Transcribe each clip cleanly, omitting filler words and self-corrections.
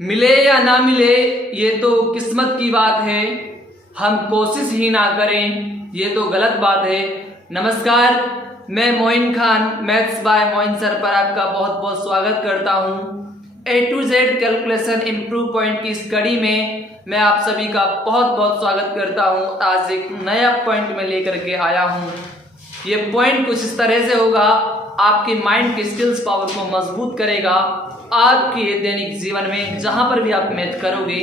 मिले या ना मिले ये तो किस्मत की बात है, हम कोशिश ही ना करें ये तो गलत बात है। नमस्कार, मैं Moin Khan maths by Moin sir पर आपका बहुत बहुत स्वागत करता हूं। A to Z calculation improve point की इस कड़ी में मैं आप सभी का बहुत बहुत स्वागत करता हूं। आज एक नया पॉइंट में लेकर के आया हूं। ये पॉइंट कुछ इस तरह से होगा, आपके माइंड की स्किल्स पावर को मजबूत करेगा। आपके दैनिक जीवन में जहां पर भी आप मैथ करोगे,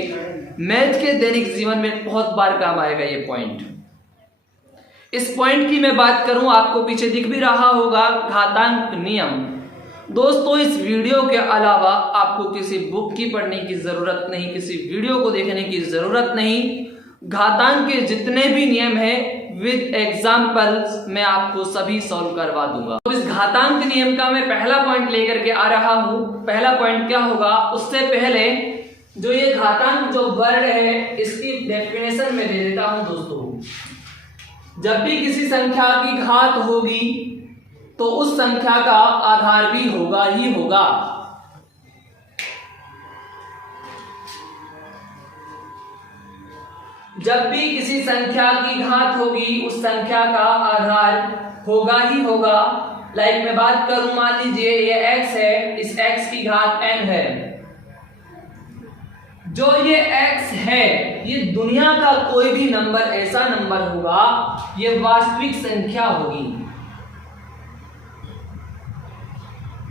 मैथ के दैनिक जीवन में बहुत बार काम आएगा ये पॉइंट। इस पॉइंट की मैं बात करूं, आपको पीछे दिख भी रहा होगा घातांक नियम। दोस्तों, इस वीडियो के अलावा आपको किसी बुक की पढ़ने की जरूरत नहीं, किसी वीडियो को देखने की जरूरत नहीं। घातांक के जितने भी नियम हैं विद एग्जाम्पल्स मैं आपको सभी सॉल्व करवा दूंगा। तो इस घातांक नियम का मैं पहला पॉइंट लेकर के आ रहा हूं। पहला पॉइंट क्या होगा, उससे पहले जो ये घातांक जो वर्ड है इसकी डेफिनेशन में दे देता हूं। दोस्तों, जब भी किसी संख्या की घात होगी तो उस संख्या का आधार भी होगा ही होगा। जब भी किसी संख्या की घात होगी उस संख्या का आधार होगा ही होगा। लाइक मैं बात करूं, मान लीजिए ये x है, इस x की घात n है। जो ये x है ये दुनिया का कोई भी नंबर ऐसा नंबर होगा, ये वास्तविक संख्या होगी।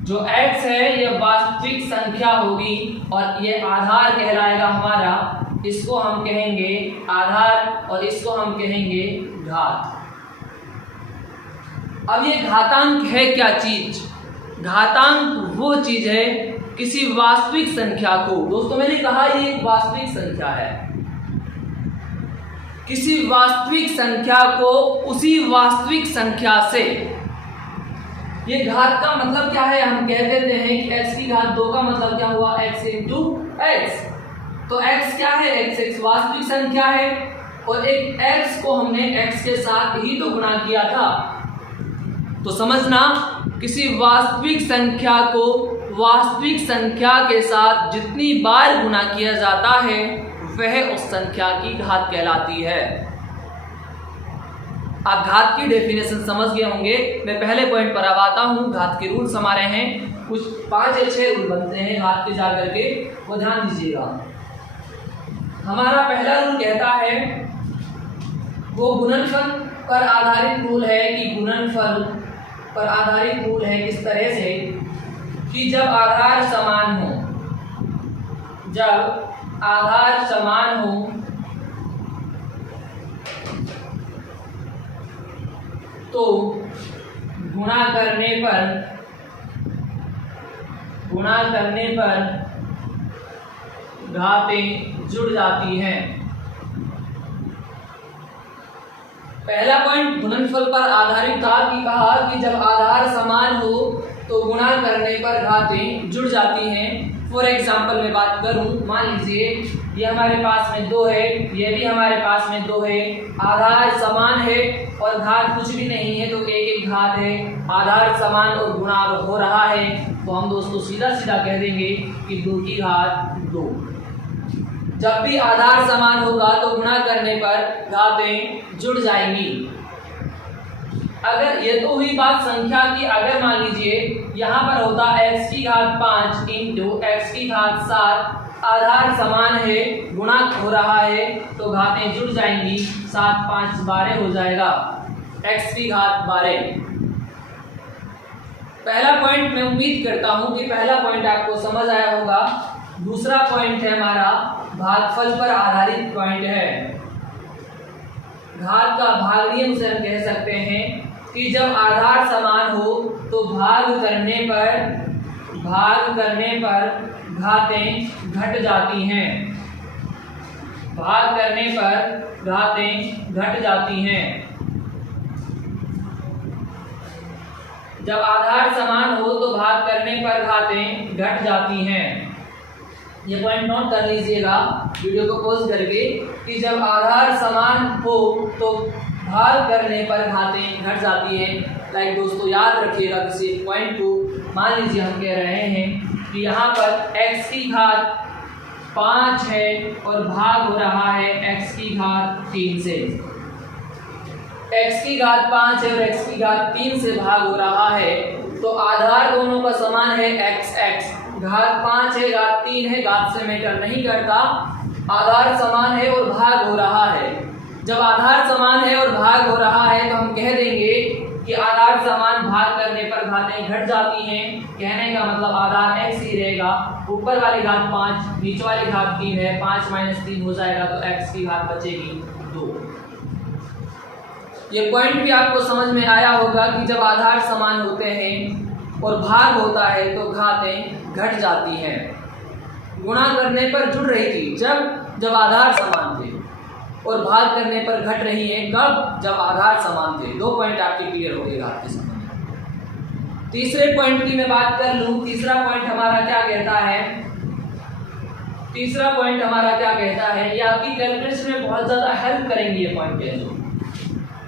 जो x है ये वास्तविक संख्या होगी और ये आधार कहलाएगा हमारा। इसको हम कहेंगे आधार और इसको हम कहेंगे घात। अब ये घातांक है क्या चीज? घातांक वो चीज है किसी वास्तविक संख्या को, दोस्तों मैंने कहा ये एक वास्तविक संख्या है, किसी वास्तविक संख्या को उसी वास्तविक संख्या से, ये घात का मतलब क्या है, हम कह देते हैं कि x की घात 2 का मतलब क्या हुआ, x इंटू x। तो x क्या है, x वास्तविक संख्या है और एक x को हमने x के साथ ही तो गुणा किया था। तो समझना, किसी वास्तविक संख्या को वास्तविक संख्या के साथ जितनी बार गुणा किया जाता है वह उस संख्या की घात कहलाती है। आप घात की डेफिनेशन समझ गए होंगे। मैं पहले पॉइंट पर अब आता हूं। घात के रूल्स हमारे हैं, कुछ 5 या 6 रूल बनते हैं घात के जाकर के, वो ध्यान दीजिएगा। हमारा पहला रूल कहता है, वो गुणनफल पर आधारित रूल है कि गुणनफल पर आधारित रूल है किस तरह से कि जब आधार समान हो, जब आधार समान हो तो गुणा करने पर घातें जुड़ जाती हैं। पहला पॉइंट गुणनफल पर आधारित था कि कहा कि जब आधार समान हो तो गुणा करने पर घातें जुड़ जाती हैं। फॉर एग्जाम्पल मैं बात करूं, मान लीजिए ये हमारे पास में 2 है, ये भी हमारे पास में 2 है, आधार समान है और घात कुछ भी नहीं है तो एक घात है। आधार समान और गुणा हो रहा है तो हम दोस्तों सीधा सीधा कह देंगे कि 2 की घात 2। जब भी आधार समान होगा तो गुणा करने पर घातें जुड़ जाएंगी। अगर ये तो हुई बात संख्या की, अगर मान लीजिए यहाँ पर होता x की घात 5 इंटू x की घात 7, आधार समान है, गुणा हो रहा है तो घातें जुड़ जाएंगी। 7 5 12 हो जाएगा, x की घात 12। पहला पॉइंट मैं उम्मीद करता हूं कि पहला पॉइंट आपको समझ आया होगा। दूसरा पॉइंट है हमारा भागफल पर आधारित पॉइंट है। घात का भाग नियम से हम कह सकते हैं कि जब आधार समान हो तो भाग करने पर घातें घट जाती हैं। भाग करने पर घातें घट जाती हैं। जब आधार समान हो तो भाग करने पर घातें घट जाती हैं। ये पॉइंट नोट कर लीजिएगा वीडियो को पॉज करके कि जब आधार समान हो तो भाग करने पर घातें घट जाती हैं। लाइक दोस्तों याद रखिएगा किसी पॉइंट को, मान लीजिए हम कह रहे हैं कि यहाँ पर x की घात 5 है और भाग हो रहा है x की घात 3 से। x की घात 5 है और x की घात 3 से भाग हो रहा है, तो आधार दोनों का समान है x। घात 5 है, घात 3 है, घात से मैटर नहीं करता, आधार समान है और भाग हो रहा है। जब आधार समान है और भाग हो रहा है तो हम कह देंगे कि आधार समान भाग करने पर घातें घट जाती हैं। कहने का मतलब आधार x ही रहेगा। ऊपर वाली घात 5, नीचे वाली घात 3 है, 5 - 3 हो जाएगा तो x की घात बचेगी 2। ये पॉइंट भी आपको समझ में आया होगा कि जब आधार समान होते हैं और भाग होता है तो घातें घट जाती हैं। गुणा करने पर जुड़ रही थी जब आधार समान थे, और भाग करने पर घट रही है कब? जब आधार समान थे। 2 पॉइंट आपके क्लियर हो गए घात के संबंध। तीसरे पॉइंट की मैं बात कर लूं। तीसरा पॉइंट हमारा क्या कहता है? तीसरा पॉइंट हमारा क्या कहता है? ये आपकी कैलकुलेशन में बहुत ज्यादा हेल्प करेंगे ये पॉइंट कह दो।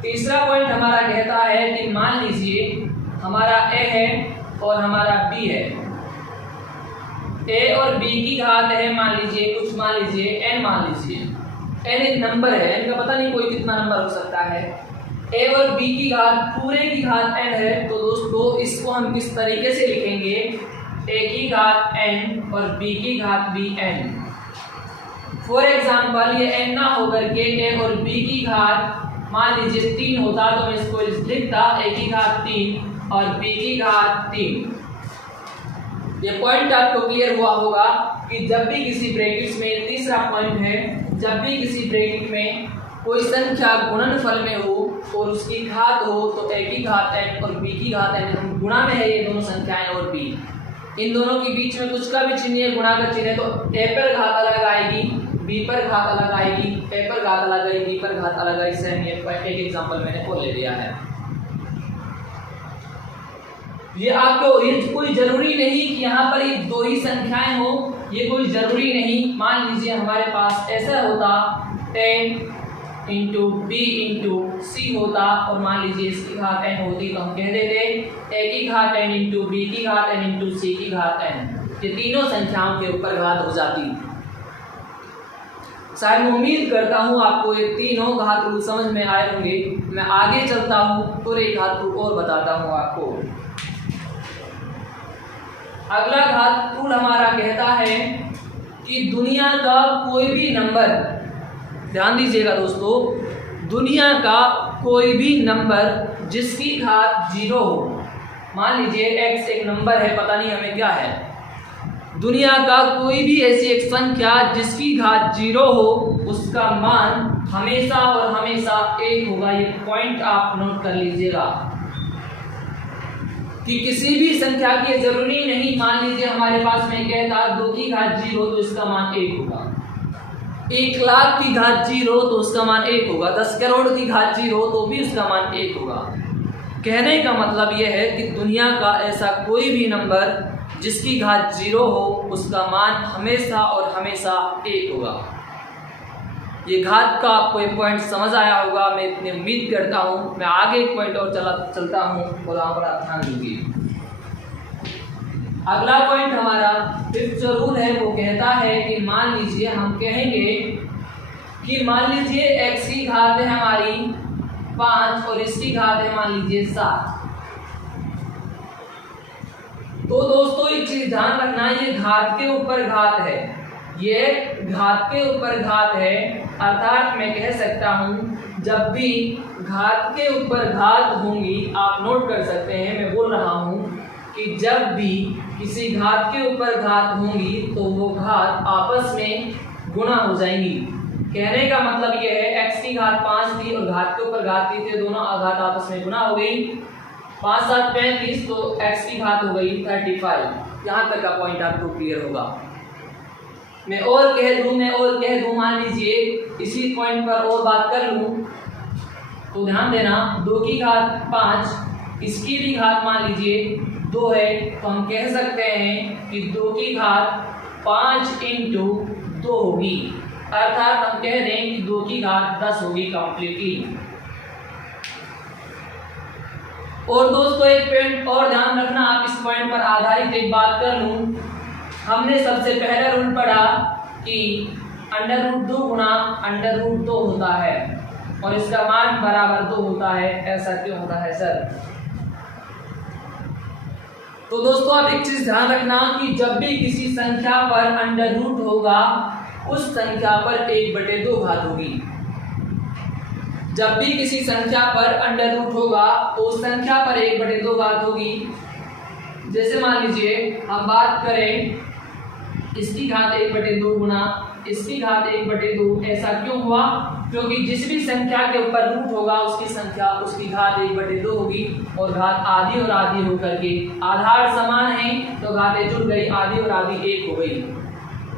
तीसरा पॉइंट हमारा कहता है कि मान लीजिए हमारा a है और हमारा b है। a और b की घात है मान लीजिए कुछ, मान लीजिए n, मान लीजिए n एक नंबर है, n का पता नहीं कोई कितना नंबर हो सकता है। a और b की घात पूरे की घात n है, तो दोस्तों इसको हम किस तरीके से लिखेंगे? a की घात n और b की घात भी n। फॉर एग्जाम्पल ये n ना होकर के a और b की घात मान लीजिए 3 होता तो मैं इसको लिखता a की घात 3 और b की घात 3। ये पॉइंट आपको क्लियर हुआ होगा कि जब भी किसी ब्रैकेट्स में, तीसरा पॉइंट है, जब भी किसी ब्रैकेट में कोई संख्या गुणनफल में हो और उसकी घात हो तो a की घात n और b की घात n, हम गुणा में है ये दोनों संख्याएं और b, इन दोनों के बीच में कुछ का भी चिन्ह है, गुणा का चिन्ह है, तो a पर घात अलग आएगी, b पर घात अलग आएगी, a पर घात अलग आएगी, b पर घात अलग आएगी। सेम ये एक एग्जांपल मैंने और ले लिया है। ये आपको, ये कोई जरूरी नहीं कि यहाँ पर ये 2 ही संख्याएं हो, ये कोई जरूरी नहीं। मान लीजिए हमारे पास ऐसा होता 10 × b × c होता, और मान लीजिए इसकी घात n होती तो हम कह देते a की घात n × b की घात n × c की घात n। ये तीनों संख्याओं के ऊपर घात हो जाती। शायद मैं उम्मीद करता हूँ आपको ये तीनों घात रूल समझ में आए होंगे। मैं आगे चलता हूँ और एक घात रूल और बताता हूँ आपको। अगला घात रूल हमारा कहता है कि दुनिया का कोई भी नंबर, ध्यान दीजिएगा दोस्तों, दुनिया का कोई भी नंबर जिसकी घात 0 हो, मान लीजिए x एक नंबर है, पता नहीं हमें क्या है, दुनिया का कोई भी ऐसी एक संख्या जिसकी घात 0 हो, उसका मान हमेशा और हमेशा 1 होगा। ये पॉइंट आप नोट कर लीजिएगा कि किसी भी संख्या की जरूरी नहीं, मान लीजिए हमारे पास में कहता 2 की घात 0 तो इसका मान 1 होगा, 1 लाख की घात 0 तो उसका मान 1 होगा, 10 करोड़ की घात 0 तो भी उसका मान 1 होगा। कहने का मतलब यह है कि दुनिया का ऐसा कोई भी नंबर जिसकी घात 0 हो, उसका मान हमेशा और हमेशा 1 होगा। ये घात का आपको एक पॉइंट समझ आया होगा, मैं इतनी उम्मीद करता हूँ। मैं आगे एक पॉइंट और चलता हूँ और वहाँ पर आप ध्यान दीजिए। अगला पॉइंट हमारा 5th जो रूल है वो कहता है कि मान लीजिए हम कहेंगे कि मान लीजिए x की घात है हमारी 5 और इसकी घात है मान लीजिए 7। तो दोस्तों एक चीज ध्यान रखना, ये घात के ऊपर घात है, ये घात के ऊपर घात है, अर्थात मैं कह सकता हूं जब भी घात के ऊपर घात होंगी, आप नोट कर सकते हैं, मैं बोल रहा हूं कि जब भी किसी घात के ऊपर घात होंगी तो वो घात आपस में गुणा हो जाएंगी। कहने का मतलब ये है x की घात 5 थी और घात के ऊपर घात थी, तो दोनों घात आपस में गुणा हो गई, 5 × 7 = 35, तो x की घात हो गई 35। यहाँ तक का पॉइंट आपको क्लियर होगा। मैं और कह दूं, मान लीजिए इसी पॉइंट पर और बात कर लूं तो ध्यान देना, 2 की घात 5, इसकी भी घात मान लीजिए 2 है, तो हम कह सकते हैं कि 2 की घात 5 × 2 होगी, अर्थात हम कह दें कि 2 की घात 10 होगी कंप्लीटली। और दोस्तों एक पॉइंट और ध्यान रखना, आप इस पॉइंट पर आधारित एक बात कर लूं, हमने सबसे पहला रूल पढ़ा कि √2 गुणा √2 होता है और इसका मान बराबर 2 होता है। ऐसा क्यों होता है सर? तो दोस्तों आप एक चीज ध्यान रखना कि जब भी किसी संख्या पर √ होगा उस संख्या पर 1/2 घात होगी। जब भी किसी संख्या पर √ होगा तो उस संख्या पर 1/2 घात होगी। जैसे मान लीजिए हम बात करें इसकी घात 1/2 गुना इसकी घात 1/2। ऐसा क्यों हुआ? क्योंकि जिस भी संख्या के ऊपर रूट होगा उसकी घात 1/2 होगी और घात आधी और आधी होकर के आधार समान है तो घातें जुड़ गई, आधी और आधी 1 हो गई।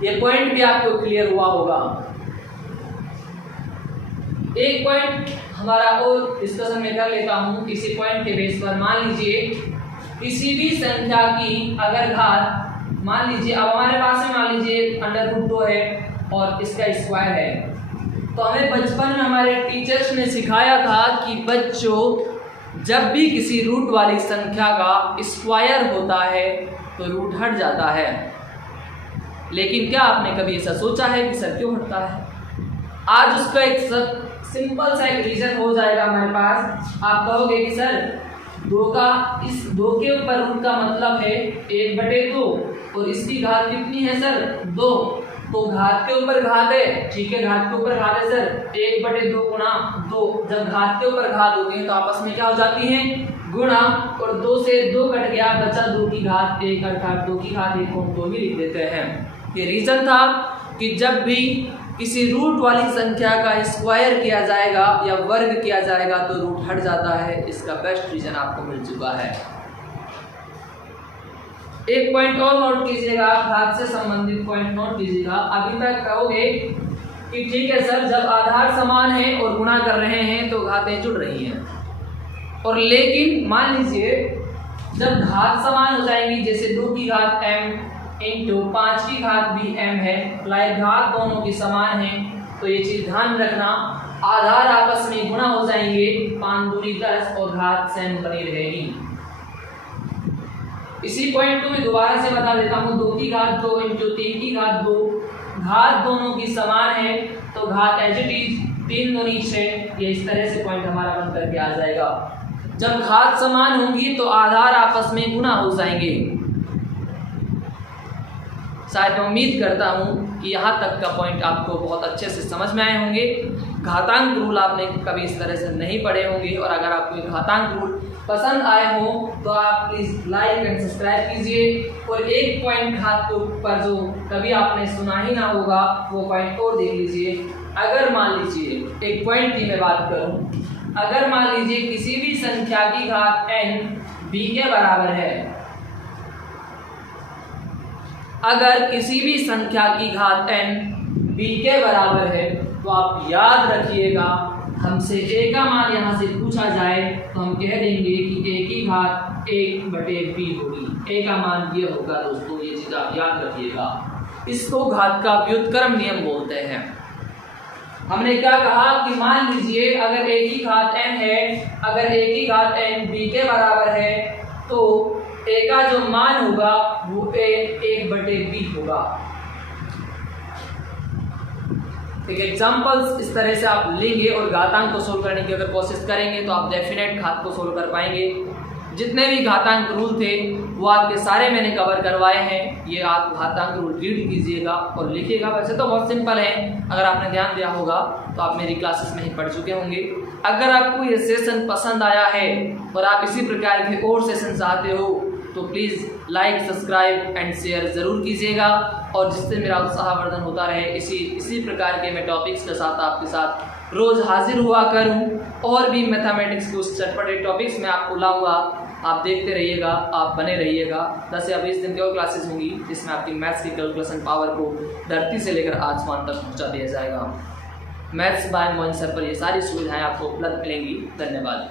ये पॉइंट भी आपको क्लियर हुआ होगा। एक पॉइंट हमारा और डिस्कशन में कर लेता हूं इसी पॉइंट के बेस पर। मान लीजिए किसी भी संख्या की अगर घात, मान लीजिए अब हमारे पास में मान लीजिए √2 है और इसका स्क्वायर है। तो हमें बचपन में हमारे टीचर्स ने सिखाया था कि बच्चों जब भी किसी रूट वाली संख्या का स्क्वायर होता है तो रूट हट जाता है। लेकिन क्या आपने कभी ऐसा सोचा है कि सर क्यों हटता है? आज उसका एक सिंपल सा एक रीजन हो जाएगा हमारे पास। आप कहोगे कि सर 2 के ऊपर रूट का मतलब है 1/2 और इसकी घात कितनी है सर 2। तो घात के ऊपर घात है, ठीक है, घात के ऊपर घात है सर 1/2 गुणा 2। जब घात के ऊपर घात होती है तो आपस में क्या हो जाती है? गुणा, और 2 से 2 कट गया, बचा 2 की घात 1 अर्थात 2 की घात 1 को 2 भी लिख देते हैं। ये रीजन था कि जब भी किसी रूट वाली संख्या का स्क्वायर किया जाएगा या वर्ग किया जाएगा तो रूट हट जाता है। इसका बेस्ट रीजन आपको मिल चुका है। एक पॉइंट और नोट कीजिएगा, घात से संबंधित पॉइंट नोट कीजिएगा। अभी तक कहोगे कि ठीक है सर जब आधार समान है और गुणा कर रहे हैं तो घातें जुड़ रही हैं, और लेकिन मान लीजिए जब घात समान हो जाएंगी, जैसे 2 की घात m इंटू 5 की घात भी m है, लाइक घात दोनों की समान है, तो ये चीज ध्यान रखना आधार आपस में गुणा हो जाएंगे, 5 दूनी 10 और घात सेम बनी रहेगी। इसी पॉइंट को मैं दोबारा से बता देता हूँ। 2 की घात 2 इंटू 3 की घात 2, घात दोनों की समान है तो घात एज इट इज 3 दूनी 6। ये इस तरह से पॉइंट हमारा बन करके आ जाएगा। जब घात समान होंगी तो आधार आपस में गुणा हो जाएंगे। शायद मैं उम्मीद करता हूँ कि यहाँ तक का पॉइंट आपको बहुत अच्छे से समझ में आए होंगे। घातांक रूल आपने कभी इस तरह से नहीं पढ़े होंगे, और अगर आपको घातांक रूल पसंद आए हो तो आप प्लीज़ लाइक एंड सब्सक्राइब कीजिए। और एक पॉइंट घात के ऊपर जो कभी आपने सुना ही ना होगा वो पॉइंट और देख लीजिए। अगर मान लीजिए एक पॉइंट की मैं बात करूँ, अगर मान लीजिए किसी भी संख्या की घात n b के बराबर है, अगर किसी भी संख्या की घात n b के बराबर है तो आप याद रखिएगा हमसे a का मान यहाँ से पूछा जाए तो हम कह देंगे कि a की घात 1/b होगी। a का मान ये होगा दोस्तों, ये चीज आप याद रखिएगा। इसको घात का व्युत्क्रम नियम बोलते हैं। हमने क्या कहा कि मान लीजिए अगर a की घात n है, अगर a की घात n b के बराबर है तो a का जो मान होगा वो 1/b होगा। एक एग्जाम्पल्स इस तरह से आप लेंगे और घातांक को सोल्व करने की अगर कोशिश करेंगे तो आप डेफिनेट घात को सोल्व कर पाएंगे। जितने भी घातांक रूल थे वो आपके सारे मैंने कवर करवाए हैं। ये आप घातांक रूल रीड कीजिएगा और लिखिएगा। वैसे तो बहुत सिंपल है, अगर आपने ध्यान दिया होगा तो आप मेरी क्लासेस में ही पढ़ चुके होंगे। अगर आपको ये सेशन पसंद आया है और आप इसी प्रकार के और सेशन चाहते हो तो please like, subscribe and share ज़रूर कीजिएगा, और जिससे मेरा उत्साहवर्धन होता रहे। इसी प्रकार के मैं टॉपिक्स के साथ आपके साथ रोज़ हाजिर हुआ करूं। और भी मैथमेटिक्स के चटपटे टॉपिक्स में आपको लाऊंगा। आप देखते रहिएगा, आप बने रहिएगा। 10 या 20 दिन की और क्लासेस होंगी जिसमें आपकी मैथ्स की कैलकुलेशन पावर को धरती से लेकर आसमान तक पहुँचा दिया जाएगा। मैथ्स बाय मोइन सर पर ये सारी सुविधाएँ आपको उपलब्ध मिलेंगी। धन्यवाद।